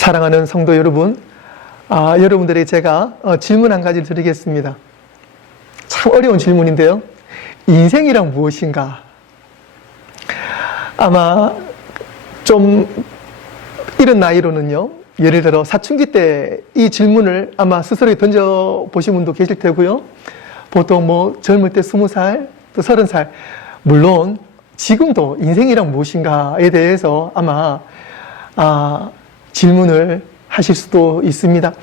사랑하는 성도 여러분, 여러분들에게 제가 질문 한 가지를 드리겠습니다. 참 어려운 질문인데요. 인생이란 무엇인가? 아마 좀 이런 나이로는요, 예를 들어 사춘기 때 이 질문을 아마 스스로 던져보신 분도 계실 테고요. 보통 뭐 젊을 때 20살, 또 30살, 물론 지금도 인생이란 무엇인가에 대해서 아마 질문을 하실 수도 있습니다.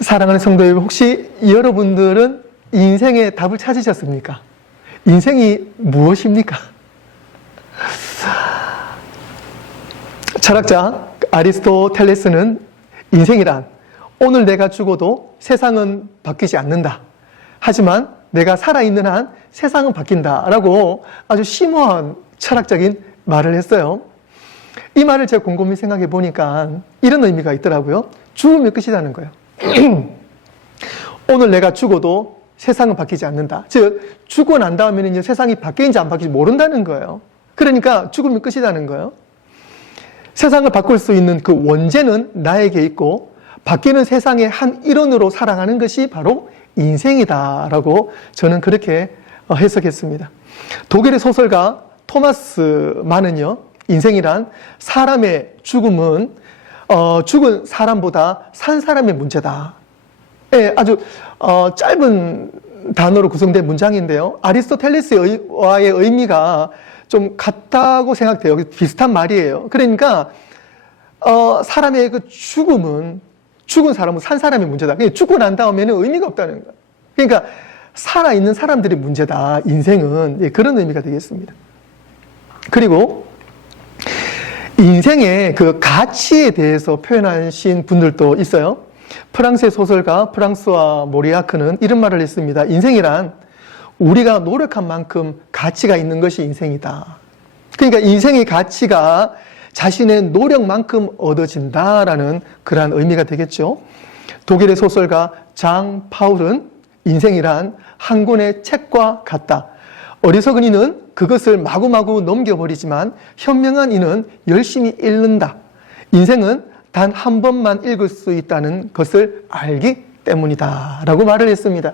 사랑하는 성도 여러분, 혹시 여러분들은 인생의 답을 찾으셨습니까? 인생이 무엇입니까? 철학자 아리스토텔레스는 인생이란 오늘 내가 죽어도 세상은 바뀌지 않는다. 하지만 내가 살아있는 한 세상은 바뀐다라고 아주 심오한 철학적인 말을 했어요. 이 말을 제가 곰곰이 생각해 보니까 이런 의미가 있더라고요. 죽으면 끝이라는 거예요. 오늘 내가 죽어도 세상은 바뀌지 않는다. 즉, 죽고 난 다음에는 세상이 바뀌는지 안 바뀌는지 모른다는 거예요. 그러니까 죽으면 끝이라는 거예요. 세상을 바꿀 수 있는 그 원죄는 나에게 있고 바뀌는 세상의 한 일원으로 살아가는 것이 바로 인생이다라고 저는 그렇게 해석했습니다. 독일의 소설가 토마스 만은요, 인생이란 사람의 죽음은 죽은 사람보다 산 사람의 문제다. 예, 아주 짧은 단어로 구성된 문장인데요. 아리스토텔레스와의 의미가 좀 같다고 생각돼요. 비슷한 말이에요. 그러니까 사람의 그 죽음은 죽은 사람은 산 사람의 문제다. 그러니까 죽고 난 다음에는 의미가 없다는 거예요. 그러니까 살아있는 사람들의 문제다. 인생은. 예, 그런 의미가 되겠습니다. 그리고 인생의 그 가치에 대해서 표현하신 분들도 있어요. 프랑스의 소설가 프랑스와 모리아크는 이런 말을 했습니다. 인생이란 우리가 노력한 만큼 가치가 있는 것이 인생이다. 그러니까 인생의 가치가 자신의 노력만큼 얻어진다라는 그러한 의미가 되겠죠. 독일의 소설가 장 파울은 인생이란 한 권의 책과 같다. 어리석은 이는 그것을 마구마구 넘겨버리지만 현명한 이는 열심히 읽는다. 인생은 단 한 번만 읽을 수 있다는 것을 알기 때문이다 라고 말을 했습니다.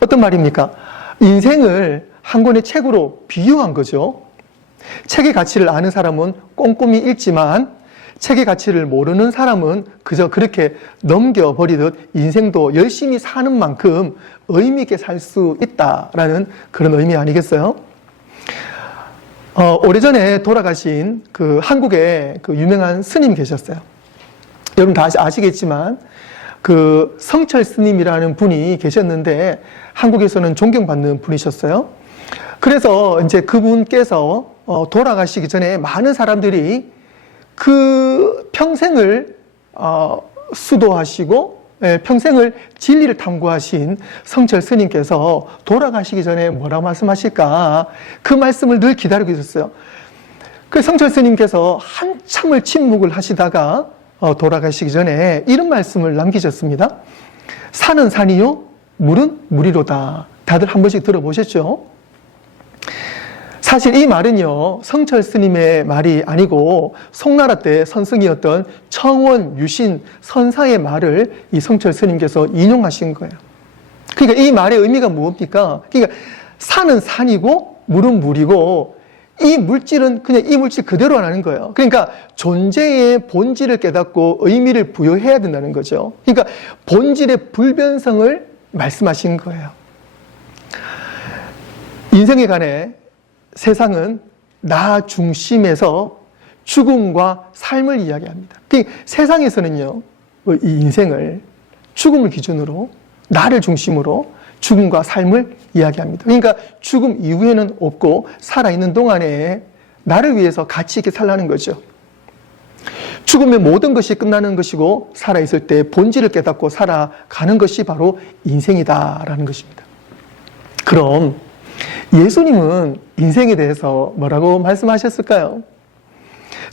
어떤 말입니까? 인생을 한 권의 책으로 비유한 거죠. 책의 가치를 아는 사람은 꼼꼼히 읽지만 책의 가치를 모르는 사람은 그저 그렇게 넘겨버리듯 인생도 열심히 사는 만큼 의미 있게 살 수 있다라는 그런 의미 아니겠어요? 오래전에 돌아가신 그 한국에 그 유명한 스님이 계셨어요. 여러분 다 아시겠지만 그 성철 스님이라는 분이 계셨는데 한국에서는 존경받는 분이셨어요. 그래서 이제 그분께서 돌아가시기 전에 많은 사람들이 그 평생을 수도하시고 평생을 진리를 탐구하신 성철 스님께서 돌아가시기 전에 뭐라고 말씀하실까 그 말씀을 늘 기다리고 있었어요. 그 성철 스님께서 한참을 침묵을 하시다가 돌아가시기 전에 이런 말씀을 남기셨습니다. 산은 산이요 물은 물이로다. 다들 한 번씩 들어보셨죠? 사실 이 말은요, 성철 스님의 말이 아니고 송나라 때 선승이었던 청원 유신 선사의 말을 이 성철 스님께서 인용하신 거예요. 그러니까 이 말의 의미가 뭡니까? 그러니까 산은 산이고 물은 물이고 이 물질은 그냥 이 물질 그대로 하는 거예요. 그러니까 존재의 본질을 깨닫고 의미를 부여해야 된다는 거죠. 그러니까 본질의 불변성을 말씀하신 거예요. 인생에 관해 세상은 나 중심에서 죽음과 삶을 이야기합니다. 세상에서는요, 이 인생을 죽음을 기준으로 나를 중심으로 죽음과 삶을 이야기합니다. 그러니까 죽음 이후에는 없고 살아있는 동안에 나를 위해서 가치 있게 살라는 거죠. 죽으면 모든 것이 끝나는 것이고 살아있을 때 본질을 깨닫고 살아가는 것이 바로 인생이다라는 것입니다. 그럼 예수님은 인생에 대해서 뭐라고 말씀하셨을까요?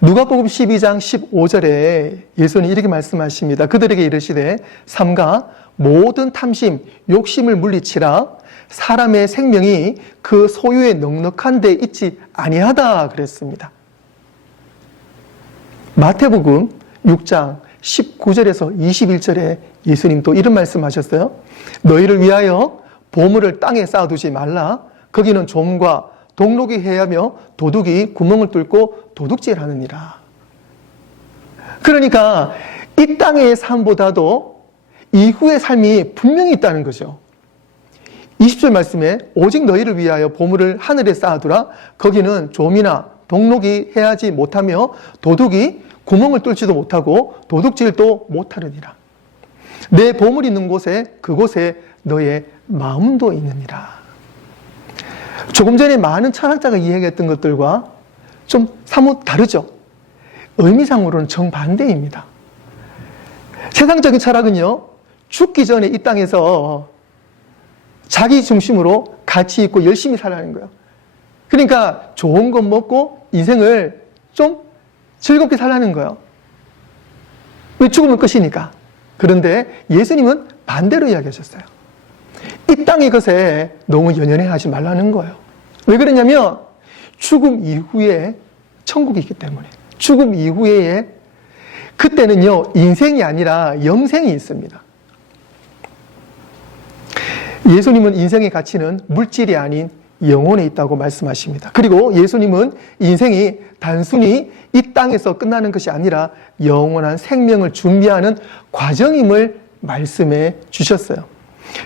누가복음 12장 15절에 예수님이 이렇게 말씀하십니다. 그들에게 이르시되 삼가 모든 탐심, 욕심을 물리치라 사람의 생명이 그 소유의 넉넉한 데 있지 아니하다 그랬습니다. 마태복음 6장 19절에서 21절에 예수님 또 이런 말씀하셨어요. 너희를 위하여 보물을 땅에 쌓아두지 말라. 거기는 좀과 동록이 해하며 도둑이 구멍을 뚫고 도둑질하느니라. 그러니까 이 땅의 삶보다도 이후의 삶이 분명히 있다는 거죠. 20절 말씀에 오직 너희를 위하여 보물을 하늘에 쌓아두라. 거기는 좀이나 동록이 해하지 못하며 도둑이 구멍을 뚫지도 못하고 도둑질도 못하느니라. 내 보물이 있는 곳에 그곳에 너의 마음도 있느니라. 조금 전에 많은 철학자가 이야기했던 것들과 좀 사뭇 다르죠. 의미상으로는 정반대입니다. 세상적인 철학은요, 죽기 전에 이 땅에서 자기 중심으로 가치 있고 열심히 살라는 거예요. 그러니까 좋은 것 먹고 인생을 좀 즐겁게 살라는 거예요. 왜? 죽으면 끝이니까. 그런데 예수님은 반대로 이야기하셨어요. 이 땅의 것에 너무 연연해 하지 말라는 거예요. 왜 그러냐면 죽음 이후에 천국이 있기 때문에. 죽음 이후에 그때는요, 인생이 아니라 영생이 있습니다. 예수님은 인생의 가치는 물질이 아닌 영혼에 있다고 말씀하십니다. 그리고 예수님은 인생이 단순히 이 땅에서 끝나는 것이 아니라 영원한 생명을 준비하는 과정임을 말씀해 주셨어요.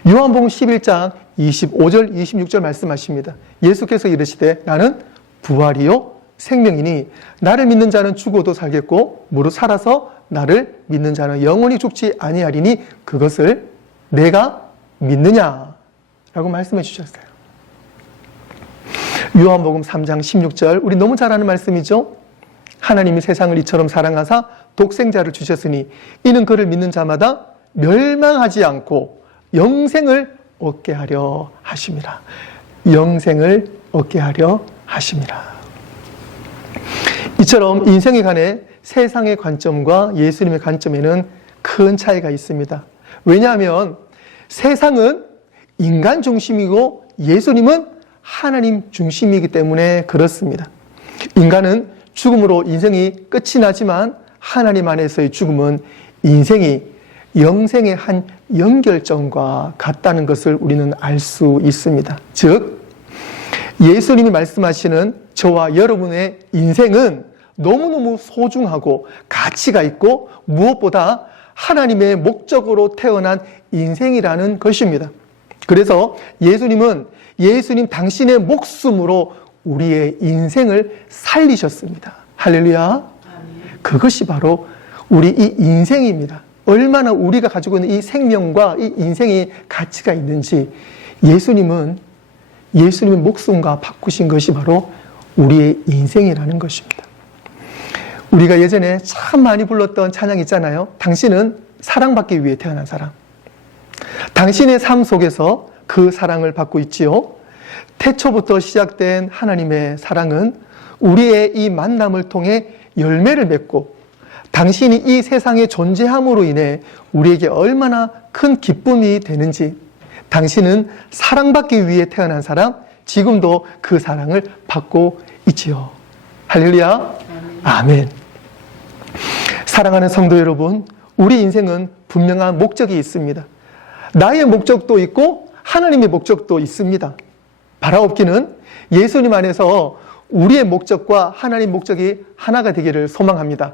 요한복음 11장 25절, 26절 말씀하십니다. 예수께서 이르시되 나는 부활이요 생명이니 나를 믿는 자는 죽어도 살겠고 무릇 살아서 나를 믿는 자는 영원히 죽지 아니하리니 그것을 내가 믿느냐라고 말씀해 주셨어요. 요한복음 3장 16절, 우리 너무 잘 아는 말씀이죠. 하나님이 세상을 이처럼 사랑하사 독생자를 주셨으니 이는 그를 믿는 자마다 멸망하지 않고 영생을 얻게 하려 하심이라. 영생을 얻게 하려 하심이라. 이처럼 인생에 관해 세상의 관점과 예수님의 관점에는 큰 차이가 있습니다. 왜냐하면 세상은 인간 중심이고 예수님은 하나님 중심이기 때문에 그렇습니다. 인간은 죽음으로 인생이 끝이 나지만 하나님 안에서의 죽음은 인생이 영생의 한 연결점과 같다는 것을 우리는 알 수 있습니다. 즉, 예수님이 말씀하시는 저와 여러분의 인생은 너무너무 소중하고 가치가 있고 무엇보다 하나님의 목적으로 태어난 인생이라는 것입니다. 그래서 예수님은 예수님 당신의 목숨으로 우리의 인생을 살리셨습니다. 할렐루야. 그것이 바로 우리 이 인생입니다. 얼마나 우리가 가지고 있는 이 생명과 이 인생이 가치가 있는지 예수님의 목숨과 바꾸신 것이 바로 우리의 인생이라는 것입니다. 우리가 예전에 참 많이 불렀던 찬양 있잖아요. 당신은 사랑받기 위해 태어난 사람. 당신의 삶 속에서 그 사랑을 받고 있지요. 태초부터 시작된 하나님의 사랑은 우리의 이 만남을 통해 열매를 맺고 당신이 이 세상에 존재함으로 인해 우리에게 얼마나 큰 기쁨이 되는지, 당신은 사랑받기 위해 태어난 사람, 지금도 그 사랑을 받고 있지요. 할렐루야. 아멘. 사랑하는 성도 여러분, 우리 인생은 분명한 목적이 있습니다. 나의 목적도 있고 하나님의 목적도 있습니다. 바라옵기는 예수님 안에서 우리의 목적과 하나님 목적이 하나가 되기를 소망합니다.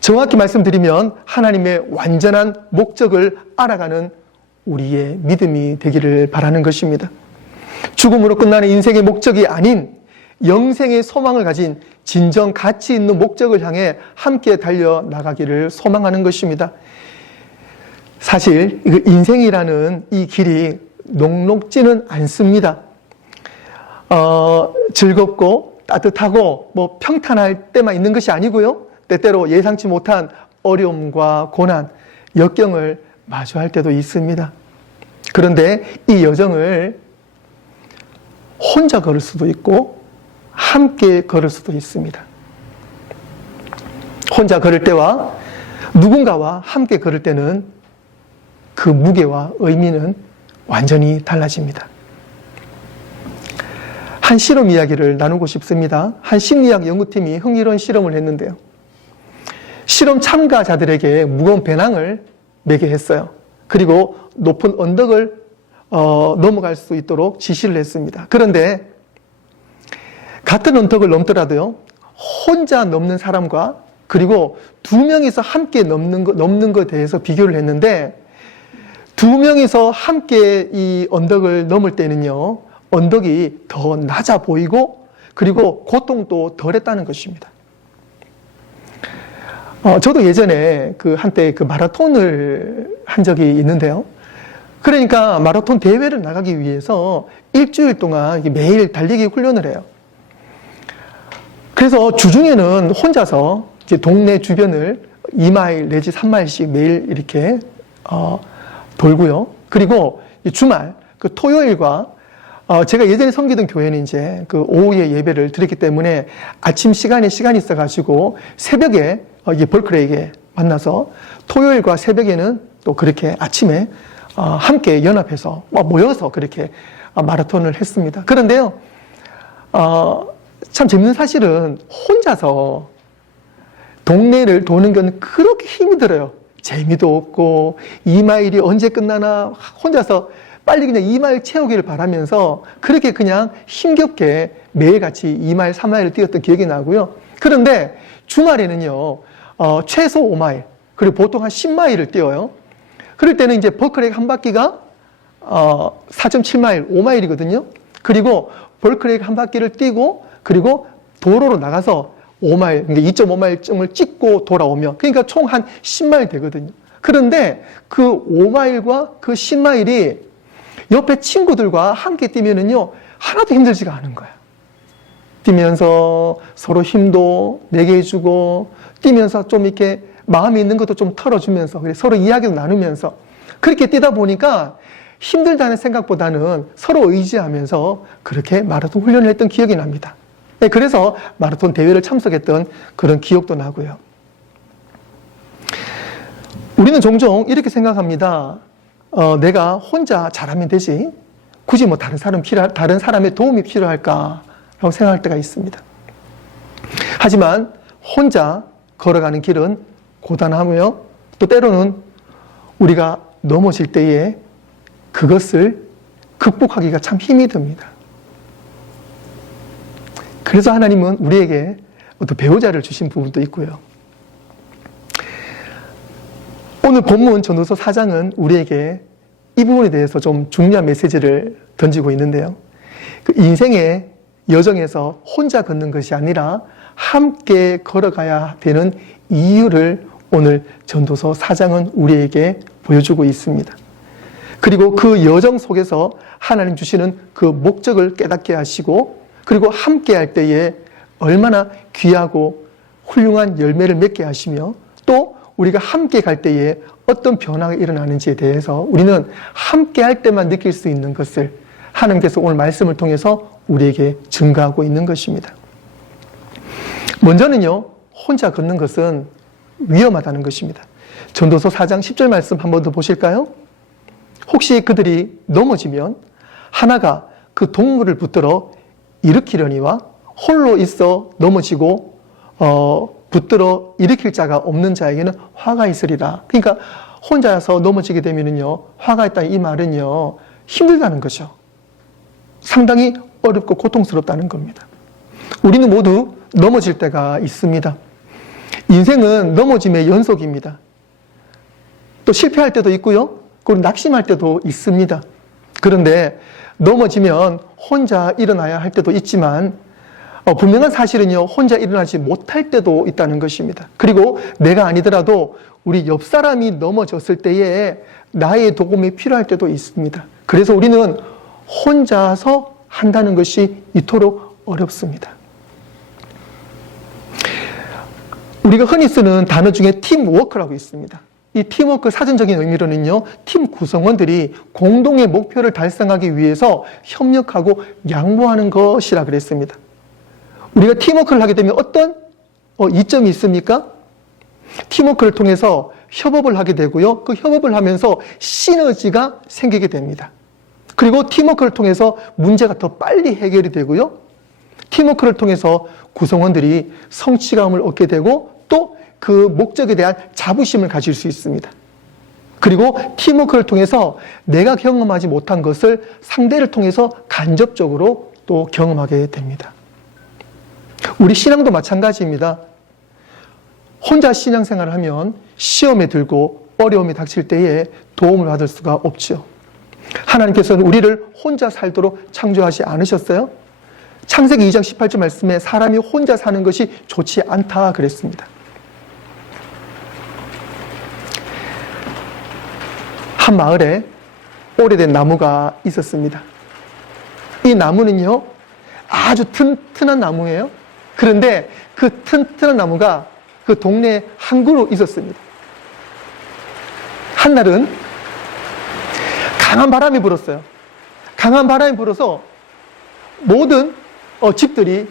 정확히 말씀드리면 하나님의 완전한 목적을 알아가는 우리의 믿음이 되기를 바라는 것입니다. 죽음으로 끝나는 인생의 목적이 아닌 영생의 소망을 가진 진정 가치 있는 목적을 향해 함께 달려나가기를 소망하는 것입니다. 사실 인생이라는 이 길이 녹록지는 않습니다. 즐겁고 따뜻하고 평탄할 때만 있는 것이 아니고요. 때때로 예상치 못한 어려움과 고난, 역경을 마주할 때도 있습니다. 그런데 이 여정을 혼자 걸을 수도 있고 함께 걸을 수도 있습니다. 혼자 걸을 때와 누군가와 함께 걸을 때는 그 무게와 의미는 완전히 달라집니다. 한 실험 이야기를 나누고 싶습니다. 한 심리학 연구팀이 흥미로운 실험을 했는데요. 실험 참가자들에게 무거운 배낭을 매게 했어요. 그리고 높은 언덕을 넘어갈 수 있도록 지시를 했습니다. 그런데 같은 언덕을 넘더라도요, 혼자 넘는 사람과 그리고 두 명이서 함께 넘는 것에 대해서 비교를 했는데, 두 명이서 함께 이 언덕을 넘을 때는요, 언덕이 더 낮아 보이고 그리고 고통도 덜했다는 것입니다. 저도 예전에 한때 마라톤을 한 적이 있는데요. 그러니까 마라톤 대회를 나가기 위해서 일주일 동안 매일 달리기 훈련을 해요. 그래서 주중에는 혼자서 이제 동네 주변을 2마일 내지 3마일씩 매일 이렇게 돌고요. 그리고 주말, 토요일과 제가 예전에 섬기던 교회는 이제 오후에 예배를 드렸기 때문에 아침 시간이 있어가지고 새벽에 이게 벌크레이에 만나서 토요일과 새벽에는 또 그렇게 아침에 함께 연합해서 모여서 그렇게 마라톤을 했습니다. 그런데요, 참 재밌는 사실은 혼자서 동네를 도는 건 그렇게 힘이 들어요. 재미도 없고 2마일이 언제 끝나나 혼자서 빨리 그냥 2마일 채우기를 바라면서 그렇게 그냥 힘겹게 매일같이 2마일, 3마일을 뛰었던 기억이 나고요. 그런데 주말에는요, 최소 5마일, 그리고 보통 한 10마일을 뛰어요. 그럴 때는 이제 벌크레이 한 바퀴가 4.7마일, 5마일이거든요. 그리고 벌크레이 한 바퀴를 뛰고 그리고 도로로 나가서 5마일, 그러니까 2.5마일쯤을 찍고 돌아오면, 그러니까 총 한 10마일 되거든요. 그런데 그 5마일과 그 10마일이 옆에 친구들과 함께 뛰면은요, 하나도 힘들지가 않은 거야. 뛰면서 서로 힘도 내게 해주고, 뛰면서 좀 이렇게 마음에 있는 것도 좀 털어주면서, 서로 이야기도 나누면서, 그렇게 뛰다 보니까 힘들다는 생각보다는 서로 의지하면서 그렇게 마라톤 훈련을 했던 기억이 납니다. 네, 그래서 마라톤 대회를 참석했던 그런 기억도 나고요. 우리는 종종 이렇게 생각합니다. 내가 혼자 잘하면 되지. 굳이 다른 사람의 도움이 필요할까라고 생각할 때가 있습니다. 하지만 혼자 걸어가는 길은 고단하며 또 때로는 우리가 넘어질 때에 그것을 극복하기가 참 힘이 듭니다. 그래서 하나님은 우리에게 어떤 배우자를 주신 부분도 있고요. 오늘 본문 전도서 4장은 우리에게 이 부분에 대해서 좀 중요한 메시지를 던지고 있는데요. 인생의 여정에서 혼자 걷는 것이 아니라 함께 걸어가야 되는 이유를 오늘 전도서 4장은 우리에게 보여주고 있습니다. 그리고 그 여정 속에서 하나님 주시는 그 목적을 깨닫게 하시고, 그리고 함께 할 때에 얼마나 귀하고 훌륭한 열매를 맺게 하시며, 또 우리가 함께 갈 때에 어떤 변화가 일어나는지에 대해서 우리는 함께 할 때만 느낄 수 있는 것을 하나님께서 오늘 말씀을 통해서 우리에게 증가하고 있는 것입니다. 먼저는요, 혼자 걷는 것은 위험하다는 것입니다. 전도서 4장 10절 말씀 한 번 더 보실까요? 혹시 그들이 넘어지면 하나가 그 동물을 붙들어 일으키려니와 홀로 있어 넘어지고 붙들어 일으킬 자가 없는 자에게는 화가 있으리라. 그러니까 혼자서 넘어지게 되면은요, 화가 있다는 이 말은요, 힘들다는 거죠. 상당히 어렵고 고통스럽다는 겁니다. 우리는 모두 넘어질 때가 있습니다. 인생은 넘어짐의 연속입니다. 또 실패할 때도 있고요, 그리고 낙심할 때도 있습니다. 그런데 넘어지면 혼자 일어나야 할 때도 있지만 분명한 사실은요, 혼자 일어나지 못할 때도 있다는 것입니다. 그리고 내가 아니더라도 우리 옆 사람이 넘어졌을 때에 나의 도움이 필요할 때도 있습니다. 그래서 우리는 혼자서 한다는 것이 이토록 어렵습니다. 우리가 흔히 쓰는 단어 중에 팀워크라고 있습니다. 이 팀워크 사전적인 의미로는요, 팀 구성원들이 공동의 목표를 달성하기 위해서 협력하고 양보하는 것이라 그랬습니다. 우리가 팀워크를 하게 되면 어떤 이점이 있습니까? 팀워크를 통해서 협업을 하게 되고요, 그 협업을 하면서 시너지가 생기게 됩니다. 그리고 팀워크를 통해서 문제가 더 빨리 해결이 되고요, 팀워크를 통해서 구성원들이 성취감을 얻게 되고 또 그 목적에 대한 자부심을 가질 수 있습니다. 그리고 팀워크를 통해서 내가 경험하지 못한 것을 상대를 통해서 간접적으로 또 경험하게 됩니다. 우리 신앙도 마찬가지입니다. 혼자 신앙생활을 하면 시험에 들고 어려움이 닥칠 때에 도움을 받을 수가 없죠. 하나님께서는 우리를 혼자 살도록 창조하지 않으셨어요? 창세기 2장 18절 말씀에 사람이 혼자 사는 것이 좋지 않다 그랬습니다. 한 마을에 오래된 나무가 있었습니다. 이 나무는요, 아주 튼튼한 나무예요. 그런데 그 튼튼한 나무가 그 동네에 한 그루 있었습니다. 한날은 강한 바람이 불었어요. 강한 바람이 불어서 모든 집들이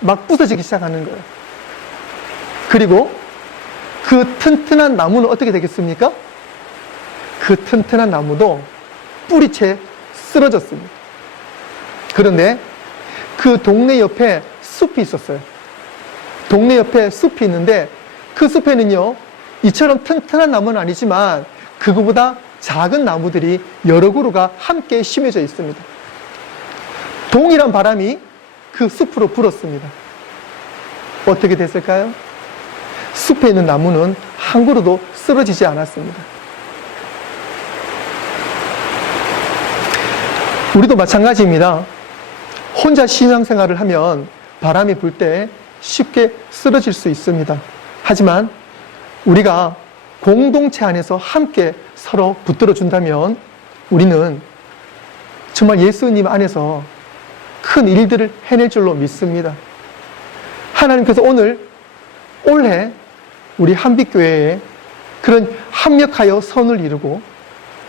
막 부서지기 시작하는 거예요. 그리고 그 튼튼한 나무는 어떻게 되겠습니까? 그 튼튼한 나무도 뿌리채 쓰러졌습니다. 그런데 그 동네 옆에 숲이 있었어요. 동네 옆에 숲이 있는데 그 숲에는요, 이처럼 튼튼한 나무는 아니지만 그거보다 작은 나무들이 여러 그루가 함께 심어져 있습니다. 동일한 바람이 그 숲으로 불었습니다. 어떻게 됐을까요? 숲에 있는 나무는 한 그루도 쓰러지지 않았습니다. 우리도 마찬가지입니다. 혼자 신앙생활을 하면 바람이 불 때 쉽게 쓰러질 수 있습니다. 하지만 우리가 공동체 안에서 함께 서로 붙들어 준다면 우리는 정말 예수님 안에서 큰 일들을 해낼 줄로 믿습니다. 하나님께서 올해 우리 한빛교회에 그런 합력하여 선을 이루고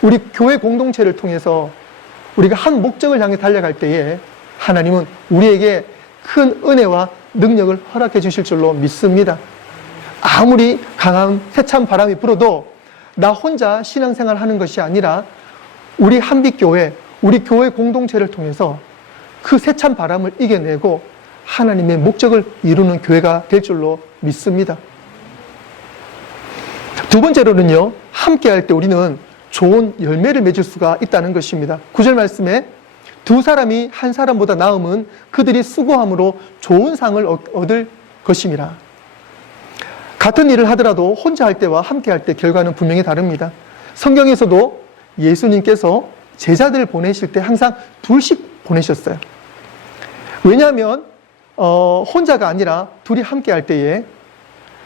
우리 교회 공동체를 통해서 우리가 한 목적을 향해 달려갈 때에 하나님은 우리에게 큰 은혜와 능력을 허락해 주실 줄로 믿습니다. 아무리 강한 세찬 바람이 불어도 나 혼자 신앙생활 하는 것이 아니라 우리 한빛교회, 우리 교회 공동체를 통해서 그 세찬 바람을 이겨내고 하나님의 목적을 이루는 교회가 될 줄로 믿습니다. 두 번째로는요, 함께 할 때 우리는 좋은 열매를 맺을 수가 있다는 것입니다. 9절 말씀에 두 사람이 한 사람보다 나음은 그들이 수고함으로 좋은 상을 얻을 것임이라. 같은 일을 하더라도 혼자 할 때와 함께 할 때 결과는 분명히 다릅니다. 성경에서도 예수님께서 제자들을 보내실 때 항상 둘씩 보내셨어요. 왜냐하면 혼자가 아니라 둘이 함께 할 때에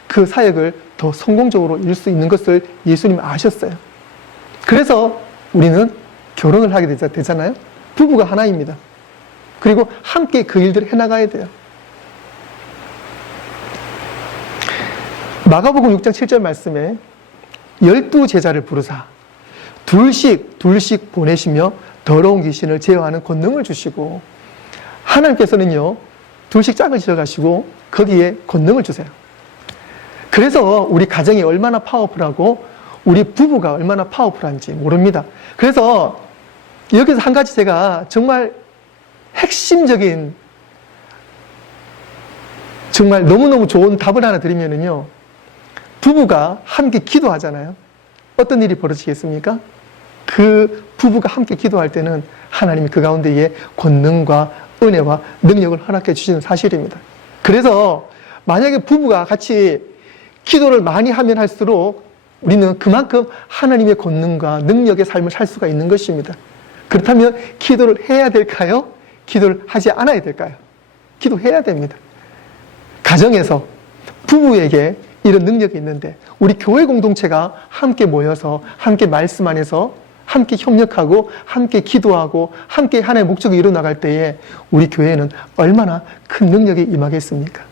그 사역을 더 성공적으로 이룰 수 있는 것을 예수님 아셨어요. 그래서 우리는 결혼을 하게 되잖아요. 부부가 하나입니다. 그리고 함께 그 일들을 해나가야 돼요. 마가복음 6장 7절 말씀에 12제자를 부르사 둘씩 보내시며 더러운 귀신을 제어하는 권능을 주시고, 하나님께서는요 둘씩 짝을 지어가시고 거기에 권능을 주세요. 그래서 우리 가정이 얼마나 파워풀하고 우리 부부가 얼마나 파워풀한지 모릅니다. 그래서 여기서 한 가지 제가 정말 핵심적인, 정말 너무너무 좋은 답을 하나 드리면은요, 부부가 함께 기도하잖아요. 어떤 일이 벌어지겠습니까? 그 부부가 함께 기도할 때는 하나님이 그 가운데에 권능과 은혜와 능력을 허락해 주시는 사실입니다. 그래서 만약에 부부가 같이 기도를 많이 하면 할수록 우리는 그만큼 하나님의 권능과 능력의 삶을 살 수가 있는 것입니다. 그렇다면 기도를 해야 될까요? 기도를 하지 않아야 될까요? 기도해야 됩니다. 가정에서 부부에게 이런 능력이 있는데 우리 교회 공동체가 함께 모여서 함께 말씀 안에서 함께 협력하고 함께 기도하고 함께 하나님의 목적을 이루어 나갈 때에 우리 교회는 얼마나 큰 능력이 임하겠습니까?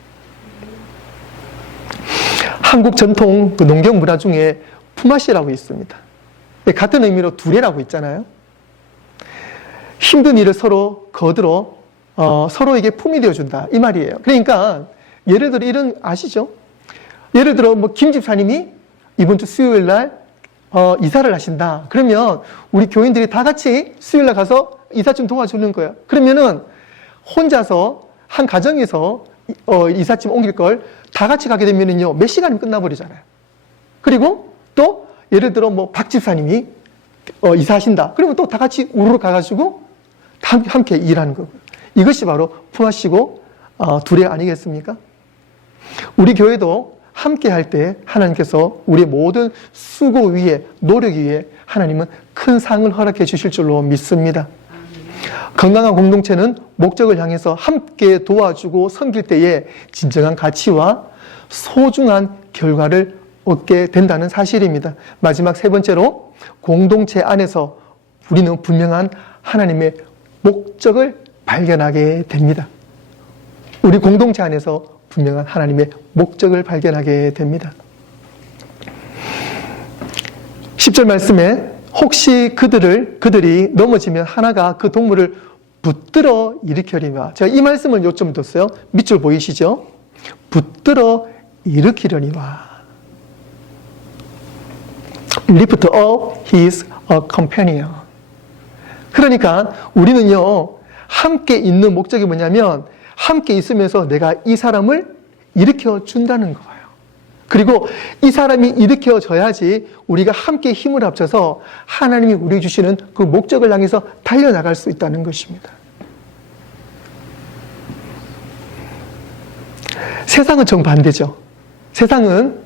한국 전통 그 농경 문화 중에 품앗이라고 있습니다. 같은 의미로 두레라고 있잖아요. 힘든 일을 서로 거들어 서로에게 품이 되어준다, 이 말이에요. 그러니까 예를 들어 이런, 아시죠? 예를 들어 김 집사님이 이번 주 수요일 날 이사를 하신다. 그러면 우리 교인들이 다 같이 수요일 날 가서 이사 좀 도와주는 거예요. 그러면은 혼자서 한 가정에서 이삿짐 옮길 걸 다 같이 가게 되면은요, 몇 시간이면 끝나버리잖아요. 그리고 또 예를 들어 뭐 박 집사님이 이사하신다. 그러면 또 다 같이 우르르 가가지고 함께 일하는 거고요. 이것이 바로 품앗이고 두레 아니겠습니까? 우리 교회도 함께 할 때 하나님께서 우리의 모든 수고 위에, 노력 위에 하나님은 큰 상을 허락해 주실 줄로 믿습니다. 건강한 공동체는 목적을 향해서 함께 도와주고 섬길 때에 진정한 가치와 소중한 결과를 얻게 된다는 사실입니다. 마지막 세 번째로, 공동체 안에서 우리는 분명한 하나님의 목적을 발견하게 됩니다. 우리 공동체 안에서 분명한 하나님의 목적을 발견하게 됩니다. 10절 말씀에 혹시 그들이 넘어지면 하나가 그 동물을 붙들어 일으키려니와. 제가 이 말씀을 요점 뒀어요. 밑줄 보이시죠? 붙들어 일으키려니와. Lift up his companion. 그러니까 우리는요, 함께 있는 목적이 뭐냐면 함께 있으면서 내가 이 사람을 일으켜 준다는 거예요. 그리고 이 사람이 일으켜져야지 우리가 함께 힘을 합쳐서 하나님이 우리 주시는 그 목적을 향해서 달려나갈 수 있다는 것입니다. 세상은 정반대죠. 세상은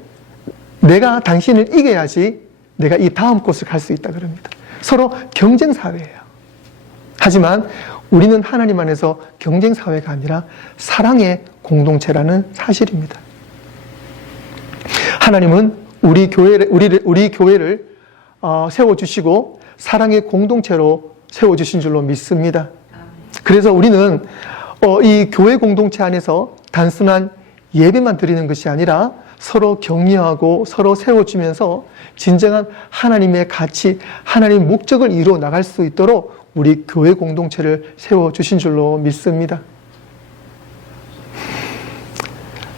내가 당신을 이겨야지 내가 이 다음 곳을 갈 수 있다 그럽니다. 서로 경쟁사회예요. 하지만 우리는 하나님 안에서 경쟁사회가 아니라 사랑의 공동체라는 사실입니다. 하나님은 우리 교회를 세워주시고 사랑의 공동체로 세워주신 줄로 믿습니다. 그래서 우리는 이 교회 공동체 안에서 단순한 예배만 드리는 것이 아니라 서로 격려하고 서로 세워주면서 진정한 하나님의 가치, 하나님의 목적을 이루어 나갈 수 있도록 우리 교회 공동체를 세워주신 줄로 믿습니다.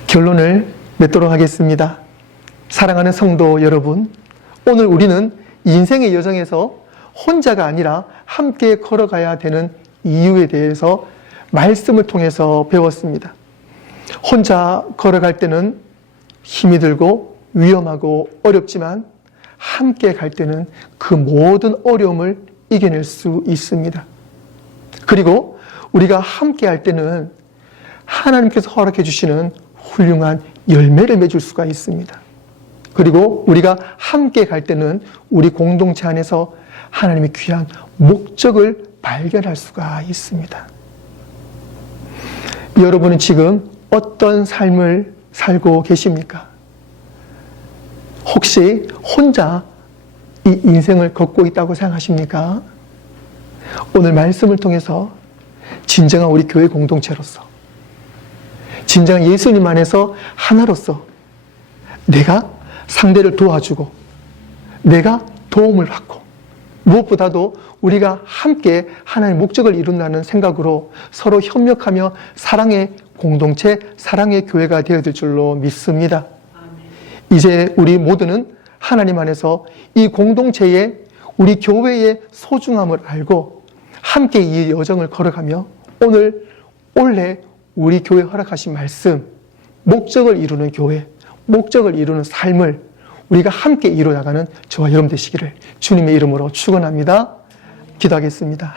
결론을 맺도록 하겠습니다. 사랑하는 성도 여러분, 오늘 우리는 인생의 여정에서 혼자가 아니라 함께 걸어가야 되는 이유에 대해서 말씀을 통해서 배웠습니다. 혼자 걸어갈 때는 힘이 들고 위험하고 어렵지만 함께 갈 때는 그 모든 어려움을 이겨낼 수 있습니다. 그리고 우리가 함께 할 때는 하나님께서 허락해 주시는 훌륭한 열매를 맺을 수가 있습니다. 그리고 우리가 함께 갈 때는 우리 공동체 안에서 하나님의 귀한 목적을 발견할 수가 있습니다. 여러분은 지금 어떤 삶을 살고 계십니까? 혹시 혼자 이 인생을 걷고 있다고 생각하십니까? 오늘 말씀을 통해서 진정한 우리 교회 공동체로서, 진정한 예수님 안에서 하나로서 내가 상대를 도와주고 내가 도움을 받고 무엇보다도 우리가 함께 하나님의 목적을 이룬다는 생각으로 서로 협력하며 사랑의 공동체, 사랑의 교회가 되어질 줄로 믿습니다. 이제 우리 모두는 하나님 안에서 이 공동체에 우리 교회의 소중함을 알고 함께 이 여정을 걸어가며 오늘 올해 우리 교회 허락하신 말씀, 목적을 이루는 교회, 목적을 이루는 삶을 우리가 함께 이루어나가는 저와 여러분 되시기를 주님의 이름으로 축원합니다. 기도하겠습니다.